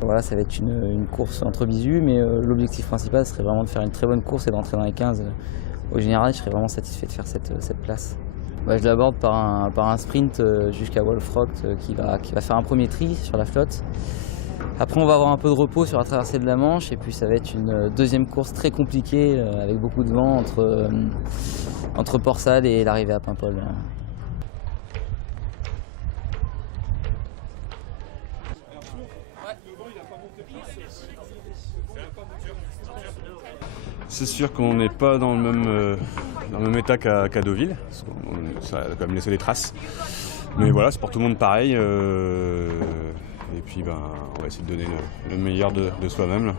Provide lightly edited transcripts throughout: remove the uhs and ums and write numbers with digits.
Voilà, ça va être une course entre bisous, mais l'objectif principal serait vraiment de faire une très bonne course et d'entrer dans les 15. Au général, je serais vraiment satisfait de faire cette place. Ouais, je l'aborde par un sprint jusqu'à Wolfrock qui va faire un premier tri sur la flotte. Après, on va avoir un peu de repos sur la traversée de la Manche et puis ça va être une deuxième course très compliquée avec beaucoup de vent entre Port-Salle et l'arrivée à Paimpol. C'est sûr qu'on n'est pas dans le même état qu'à Deauville, parce que ça a quand même laissé des traces. Mais voilà, c'est pour tout le monde pareil. Et puis on va essayer de donner le meilleur de soi-même.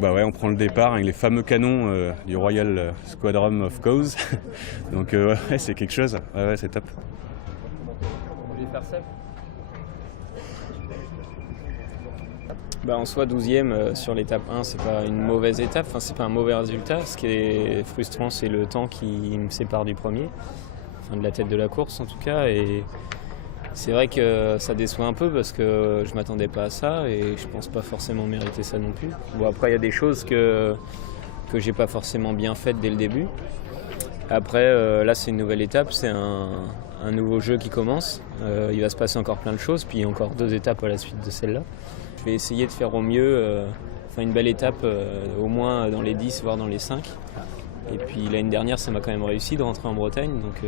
Bah ouais, on prend le départ avec les fameux canons du Royal Squadron of Cowes. Donc ouais, c'est quelque chose. Ouais, c'est top. En soi, 12e sur l'étape 1, c'est pas une mauvaise étape, enfin, c'est pas un mauvais résultat. Ce qui est frustrant, c'est le temps qui me sépare du premier, enfin de la tête de la course en tout cas. Et c'est vrai que ça déçoit un peu parce que je m'attendais pas à ça et je pense pas forcément mériter ça non plus. Bon, après, il y a des choses que j'ai pas forcément bien faites dès le début. Après, là, c'est une nouvelle étape, c'est un nouveau jeu qui commence. Il va se passer encore plein de choses, puis encore 2 étapes à la suite de celle-là. Je vais essayer de faire au mieux, une belle étape, au moins dans les 10, voire dans les 5. Et puis l'année dernière, ça m'a quand même réussi de rentrer en Bretagne, donc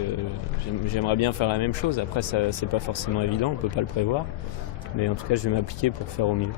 j'aimerais bien faire la même chose. Après, c'est pas forcément évident, on peut pas le prévoir. Mais en tout cas, je vais m'appliquer pour faire au mieux.